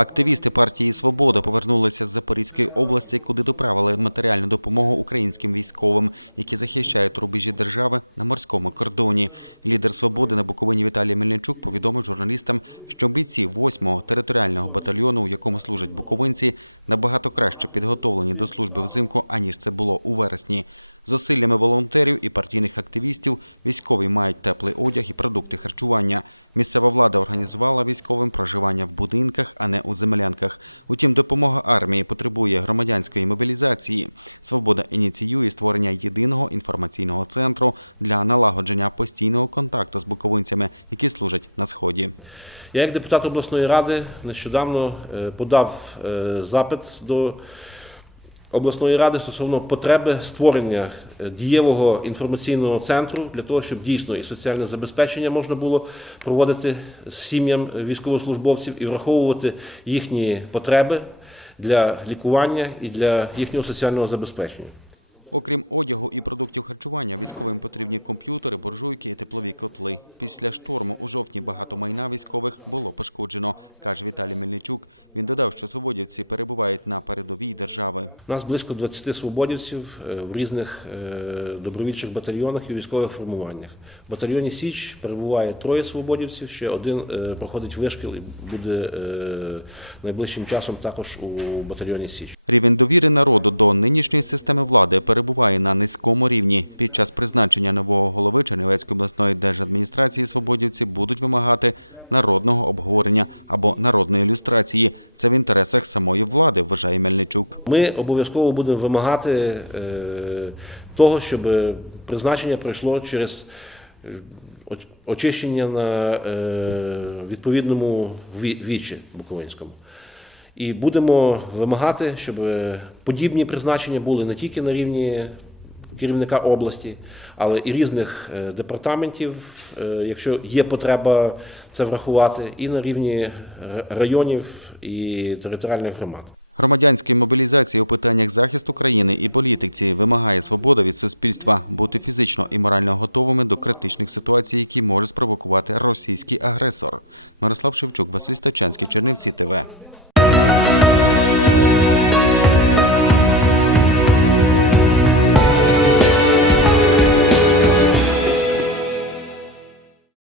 Активісти партії Свобода повернулися з Запорізької області, куди доправили матеріальну допомогу українським військовим, які захищають рубежі держави на морському кордоні. Лідер свободи на Буковині Віталій Мельничук повідомив журналістам, що бійці 8-го територіального батальйону, у якому служать буковинці, набагато краще підготовлені до служби взимку, аніж це було у вересні. Зусиллями волонтерів і партійних активістів військові мають теплий одяг і продукти харчування. Місцева влада організувала військовим проживання в будинках, а не у землянках. Утім, допомога армії потребує громадянської мобілізації. Свобода ініціює створення єдиного інформаційного центру для налагодження постійного контакту з буковинцями, які служать на сході. Я, як депутат обласної ради, нещодавно е, подав е, запит до обласної ради стосовно потреби створення е, дієвого інформаційного центру для того, щоб дійсно і соціальне забезпечення можна було проводити з сім'ям військовослужбовців і враховувати їхні потреби для лікування і для їхнього соціального забезпечення. Окрім одягу і продуктів харчування, військовим потрібні комп'ютери, буржуйки і теплові котли. Після шторму у жовтні багато майна військових було пошкоджено, каже Віталій Мельничук. Він додав, що свободівці перебувають на передовій держави. Нас близько 20 свободівців е, в різних е, добровольчих батальйонах і військових формуваннях. В батальйоні Січ перебуває троє свободівців, ще один е, проходить вишкіл і буде найближчим часом також у батальйоні Січ. Рівень довіри народу до нинішньої системи влади перебуває на низькому рівні. Під час призначення нового голови Чернівецької обласної держадміністрації свободівці будуть вимагати народного обговорення або народної ілюстрації. Це в інтересах самої влади, вважає Мельничук. Ми обов'язково будемо вимагати е, того, щоб призначення пройшло через е, очищення на е, відповідному ві- вічі Буковинському. І будемо вимагати, щоб подібні призначення були не тільки на рівні керівника області, але і різних е, департаментів, е, якщо є потреба це врахувати, і на рівні районів і територіальних громад. Громадянської мобілізації у питаннях захисту країни і політиці вимагає свобода від суспільства бути фізично і морально готовими до критичних ситуацій, які може спровокувати російський агресор. Мирослав Шевчук, Василь Ставчанський, Чернівці ТВ.